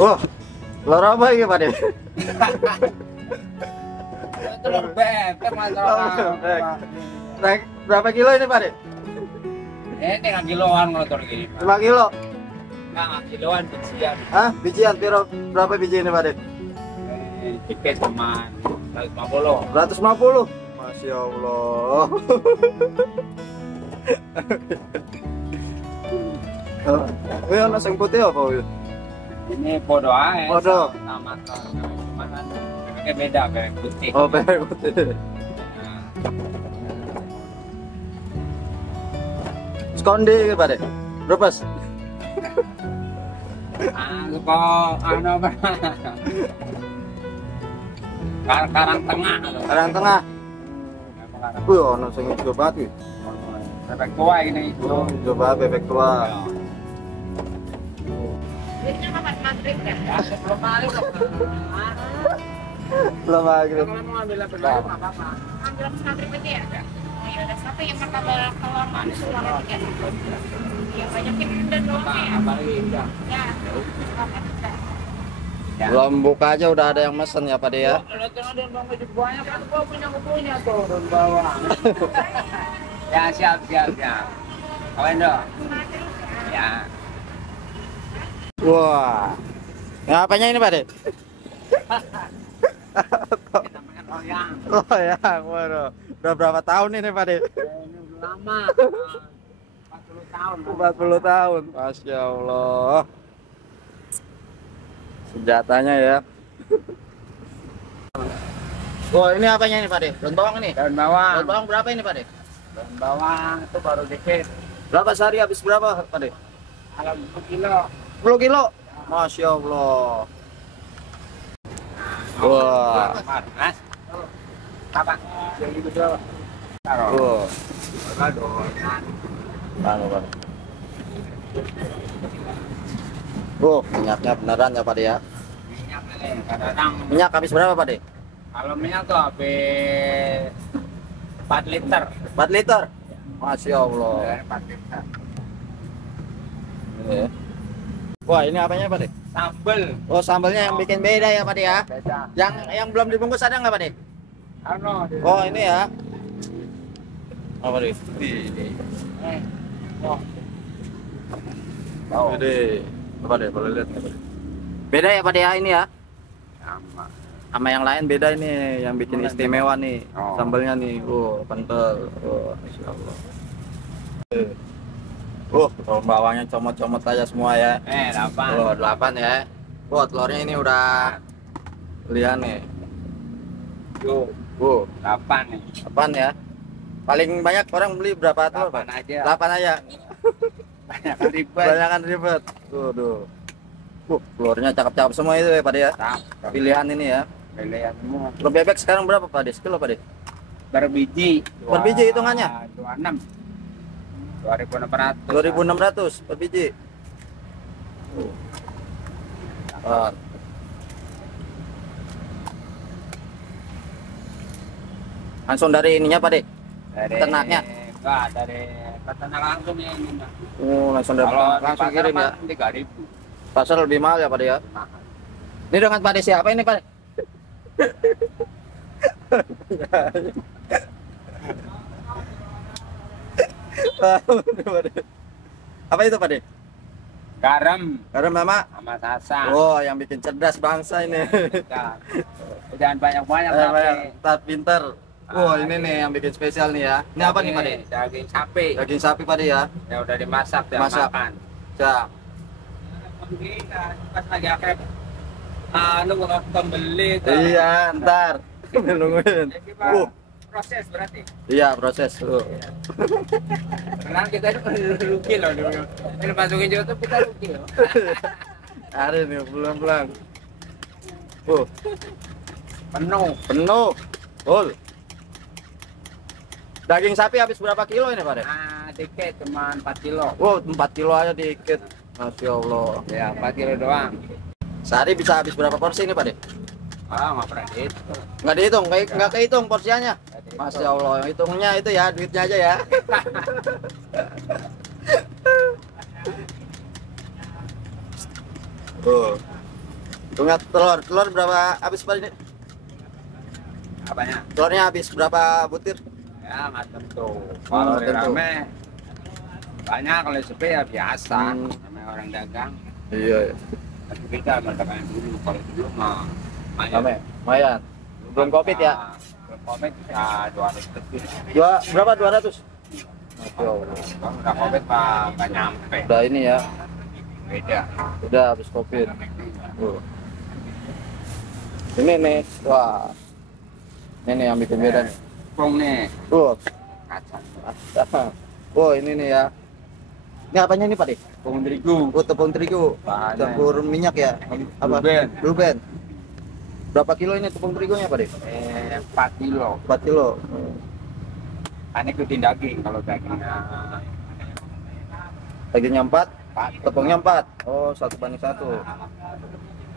Wah, telur apa ini Pak De? Telur bebek masalah. Naik berapa kilo ini Pak De? Ini 3 kiloan kalau telur gini. 5 kilo. Nah, kiloan bijian. Hah? Bijian berapa biji ini Pak De? Tiket cuma 150. 150. Masya Allah. Ini ada yang putih apa? Wih? Ini podo aja. Podo. Sama cuman bebeknya beda, bebek putih. Oh, bebek putih. Nah, Skondi gitu Pak De? Berapa? kok apa? Karang tengah. Karang tengah. Wih, ono sing hijau banget wih. Bebek tua ini itu. Coba bebek tua. Biasanya kapan maghrib kan? Ya, sebelum maghrib. Belum maghrib. Kalau mau ambil bebek nggak apa-apa. Ambil maghrib aja ya? Oh iya udah sampai yang martabak telur manis selama 3. Iya banyakin dan doangnya ya? Apalagi enggak. Ya, makan juga. Ya. Belum buka aja udah ada yang mesen ya Pak De ya. Lihat ada daun bawang banyak kan gua punya tuh daun bawang. Ya siap. Kawan dong. Ya. Wah. Ngapanya ini Pak De? Ini namanya royang. Oh ya, waduh. Udah berapa tahun ini Pak De? Ini udah lama. 40 tahun. 40 tahun. Masya Allah. Senjatanya ya. Oh, ini apanya ini Pak De? Daun bawang ini? Daun bawang. Daun bawang berapa ini Pak De? Daun bawang itu baru dikit. Berapa sehari habis berapa Pak De? Kalau 10 kilo. 10 kilo? Masya Allah. Wah. Mas. Apa? Yang itu dulu. Taruh. Wah. Aduh. Bang. Oh, minyaknya beneran ya Pak De ya? Minyak nih, kadang-kadang Minyak habis berapa Pak De? kalau minyak tuh habis 4 liter. 4 liter? Masya Allah. 4 liter. Ini ya. Wah, ini apanya Pak De? Sambel. Oh, sambalnya yang bikin beda ya Pak De ya? Beda. Yang belum dibungkus ada nggak Pak De? Ano? Oh, ini ya. Apa De? Ini. Oh. Oh. Ini. Coba deh, boleh lihat nih Pak De. Beda ya Pak De ya ini ya? Sama. Sama yang lain beda ini, yang bikin istimewa nih. Oh. Sambalnya nih. Kental. Masya Allah. Daun bawangnya comot-comot aja semua ya. 8. 8 ya. Telurnya ini udah lihat nih. Yo, 8 nih. 8 ya. Paling banyak orang beli berapa telur, Pak? 8 aja. 8 aja. Banyak ribet. Banyakan ribet. Tuh. Telurnya cakep-cakep semua itu ya, Pak De ya. Pilihan ini ya. Pilihan semua. Telur bebek sekarang berapa, Pak De? Sekilo, Pak De? Berbiji. Per biji hitungannya? 26. 2.600. 2.600 per biji. Langsung dari ininya, Pak De? Dari Ternaknya? Enggak, dari peternak langsung ya ini. Mas. Langsung dari Kalau peternak, langsung kirim ya. 3.000. Pasar lebih mahal ya, Pak De ya? Ini dengan Pak De siapa ini, Pak De? Apa itu Pak De? Garam Garam sama? sama sasa. Oh, yang bikin cerdas bangsa ini. Jangan banyak-banyak Tat pinter. Ini nih yang bikin spesial nih ya. Ini apa nih Pak De? Daging sapi. Daging sapi Pak De ya. Ya udah dimasak dan Masak. makan. Siap. Pas lagi akhir gua pembeli tuh. Iya, ntar. Nungguin. Proses berarti. Iya, proses. Karena kita itu rugi loh dulu. Ini masukin YouTube kita rugi loh. Hari nih pulang-pulang. Penuh. Full. Daging sapi habis berapa kilo ini Pak De? Dikit cuma 4 kilo. 4 kilo aja dikit. Masya Allah. Ya 4 kilo doang. Sehari bisa habis berapa porsi ini Pak De? Nggak pernah gitu. Nggak dihitung, nggak kehitung porsiannya. Masya Allah, yang hitungnya itu ya, duitnya aja ya. Tunggu telur berapa habis Pak ini? Apanya? Telurnya habis berapa butir? Ya nggak tentu. Kalau nggak tentu. rame banyak, kalau sepi ya biasa. Hmm. Namanya orang dagang. Iya. Tapi kita mendatangan dulu. Kalau dulu mah Rame, lumayan. Belum Covid ya? Belum Covid bisa 200 lebih. Berapa 200? Masya Allah. Kalau udah Covid mah nggak nyampe. Udah ini ya, Beda. udah habis Covid. Ini nih, wah. Ini yang bikin beda nih. Pung nih. Kacang. Oh, ini nih ya. Ini apanya ini Pak De? Pung terigu. Oh, tepung terigu. Banyak. Campur minyak ya? Apa? Blueband. Blueband. Berapa kilo ini tepung terigunya Pak De? 4 kilo. 4 kilo. Kan ikutin daging. Kalau dagingnya Dagingnya 4, 4. tepungnya 4. Oh, 1:1.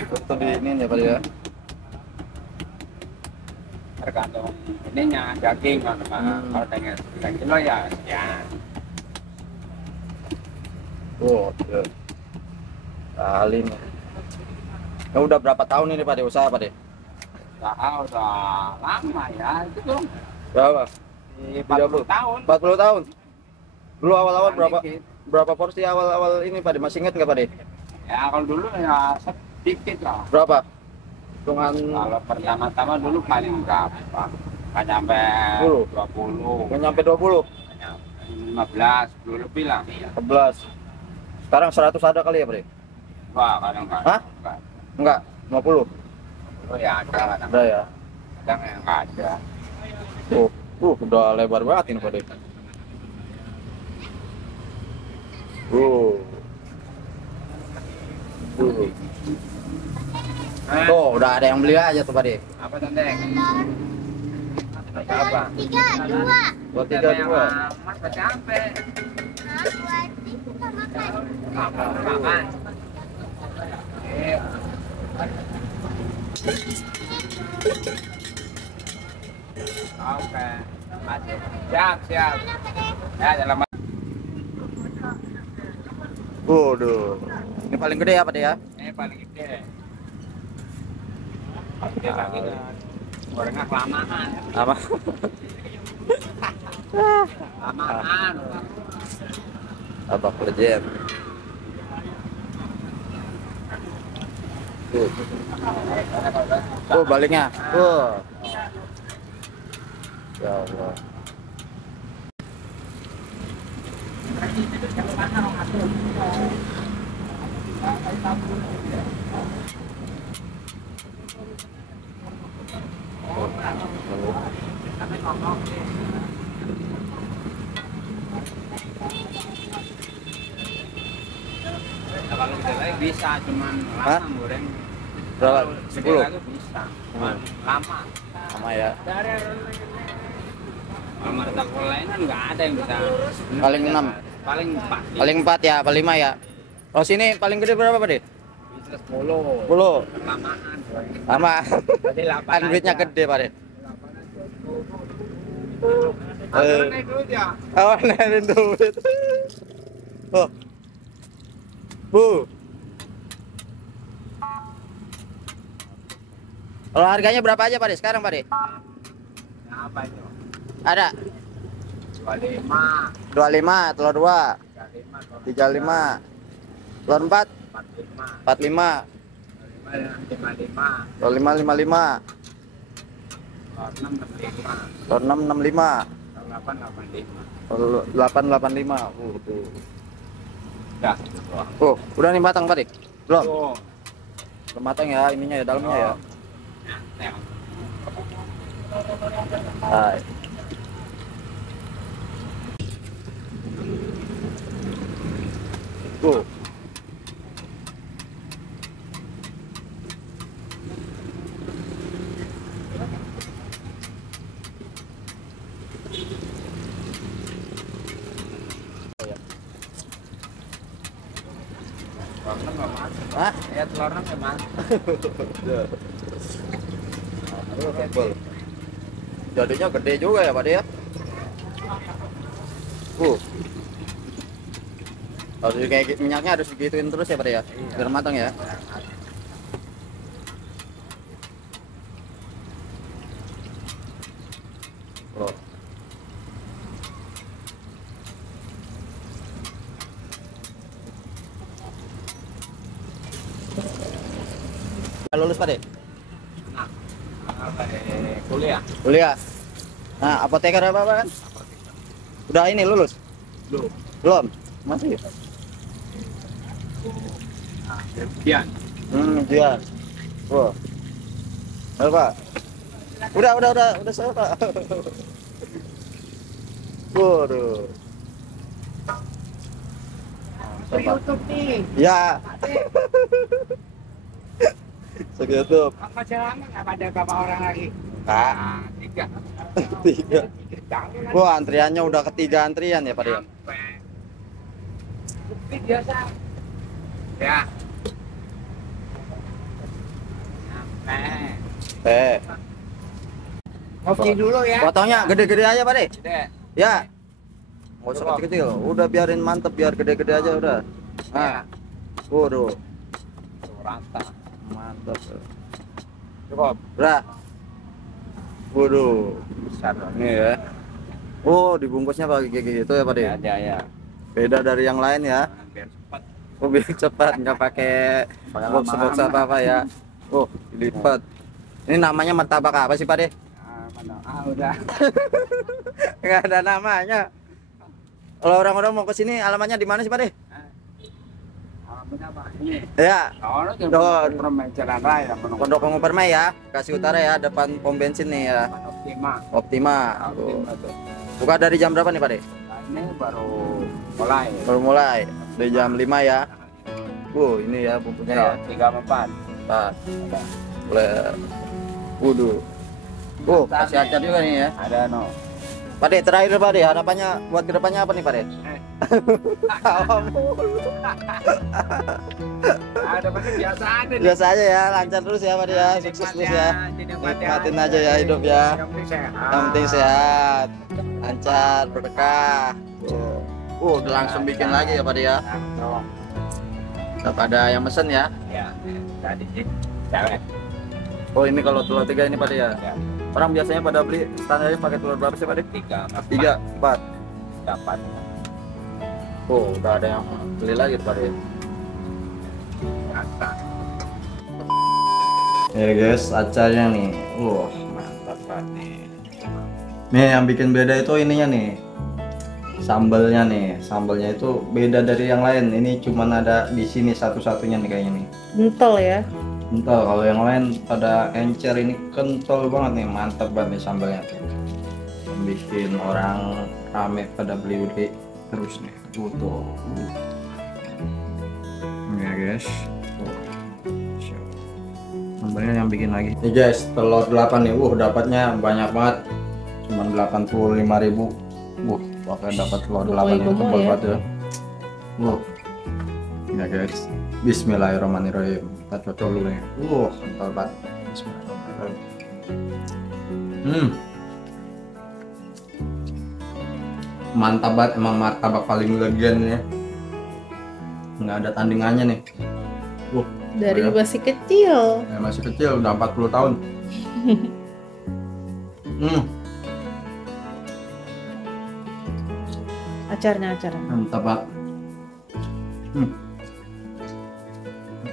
Itu di ini ya Pak De ya. Tergantung ininya daging kan. Kalau daging 3 kilo ya sekian. Oh, iya. Kali nih. Ya, udah berapa tahun ini Pak De usaha Pak De? Udah lama ya itu tuh. Berapa? 40 tahun. 40 tahun. Dulu awal-awal berapa Dikit. berapa porsi awal-awal ini Pak De? Masih ingat nggak Pak De? Ya kalau dulu ya sedikit lah. Berapa? Hitungan Kalau pertama-tama dulu paling berapa? Nggak nyampe 20. nggak nyampe 20, Nggak nyampe 15, 10 lebih lah. 11. Sekarang 100 ada kali ya Pak De? Wah kadang-kadang. Hah? Enggak, 50. Oh ya ada kadang. Ada ya. Kadang yang nggak ada. Udah lebar banget ini Pak De. Tuh, udah ada yang beli aja tuh Pak De. Apa tante? Apa? 232. Mas baca apa? Apa? Makan. Oke. Masih. Siap. Ya dalam. Waduh. Ini paling gede ya Pak De ya? Ini paling gede. Gede lagi kan. Gorengnya kelamaan. Apa? Kelamaan. Abang legend. Baliknya. Ya Allah. Kalau gede lagi bisa, cuman Hah? lama goreng. Berapa? Kalau gede 10? lagi bisa, cuman lama. Sama ya. Kalau martabak lain kan nggak ada yang bisa. Paling 6. Paling 4. Paling 4 ya, paling 5 ya. Oh sini paling gede berapa Pak De? Bisa 10. 10. Kelamaan. Sama. Jadi 8 Kan duitnya aja. gede Pak De. Aturan naik duit ya. Oh, naikin duit. Oh. Bu. Kalau harganya berapa aja Pak De sekarang Pak De? Apa itu? Ada 25, 25, telur 2, 35, 35, telur 4, 45, 45, 55, telur 5, 55, 65, telur 6, 65, 8, 85. telur 8, 85. Tuh. Dah. Oh, udah nih matang Pak De? Belum? Tuh. Belum matang ya ininya ya, dalamnya ya. Nah, Hai. telurnya nggak masuk. Hah? Ya telurnya nggak masuk. Tebel. Jadinya gede juga ya Pak De ya. Harus kayak minyaknya harus digituin terus ya Pak De ya. Biar matang ya. Lulus Pak De? Kuliah. Kuliah. Nah, apoteker apa kan? Udah ini lulus? Belum. Belum? Masih? Sekian. Iya. Wah. Halo Pak. Udah saya Pak. Waduh. Ke YouTube nih. Ya. Segi YouTube. Masih lama nggak ada berapa orang lagi? Kak. Nah, 3. 3. Wah, antriannya udah ketiga antrian ya Pak De? Bukti biasa. Ya. Sampai. Ngopi dulu ya. Potongnya gede-gede aja Pak De? Gede. Ya. Nggak usah kecil-kecil. Udah biarin mantep, biar gede-gede aja udah. Nah. Waduh. Tuh, rata. Mantap. Cukup. Udah. Waduh. Besar dong. Ini ya. Oh, dibungkusnya pakai kayak gitu ya Pak De? Ada ya. Beda dari yang lain ya. Biar cepat. Oh, biar cepat, nggak pakai box-box apa-apa ya. Oh, dilipat. Ini namanya martabak apa sih Pak De? Mana? Udah. Nggak ada namanya. Kalau orang-orang mau ke sini, alamatnya di mana sih Pak De? Alamatnya apa? Ini. Ya, Oh, permen jalan raya. Pondok Ungu Permai ya, Bekasi Utara ya, depan pom bensin nih ya. Optima. Optima. Optima tuh. Buka dari jam berapa nih Pak De? Ini baru mulai. Baru mulai dari jam 5 ya. Ini ya bumbunya ya. 3/4. Pak. Boleh. Waduh. Kasih acar juga nih ya. Ada no. Pak De, terakhir Pak De, harapannya buat kedepannya apa nih Pak De? Ada macam biasa ada. Biasa aja ya, lancar terus ya Pak De ya, sukses terus ya. Nikmatin aja ya hidup ya. Yang penting sehat, lancar, berkah. Udah langsung bikin lagi ya Pak De ya. Pada yang mesen ya. Ya, tadi sih. Cewek. Oh, ini kalau telur 3 ini Pak De ya. Ya. Orang biasanya pada beli standarnya pakai telur berapa sih Pak De? 3, 4. 4. Oh, udah ada yang beli lagi Pak De. Rata. Ya guys, acarnya nih. Mantap banget. Nih yang bikin beda itu ininya nih. Sambalnya nih. Sambalnya itu beda dari yang lain. Ini cuman ada di sini satu-satunya nih kayaknya nih. Kental ya. Kental, kalau yang lain pada encer, ini kental banget nih, mantap banget nih sambalnya tuh. Yang bikin orang rame pada beli-beli terus nih. Tuh. Ini ya guys. Sambalnya yang bikin lagi. Nih guys, telur 8 nih. Dapatnya banyak banget. Cuman 85.000. Pakai dapat telur 8 yang tebal banget ya. Ya guys. Bismillahirrahmanirrahim. Kita cocok dulu nih. Kental banget. Bismillahirrahmanirrahim. Mantap banget, emang martabak paling legend ya. Nggak ada tandingannya nih. Dari masih kecil. Ya, masih kecil, udah 40 tahun. Acarnya. Mantap banget.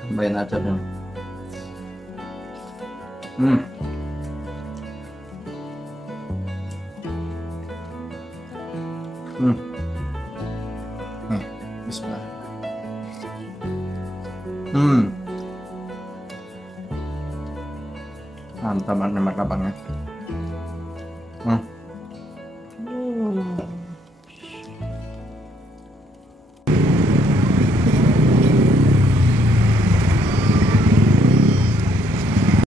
Tambahin acarnya. Bismillah. Mantap banget martabaknya.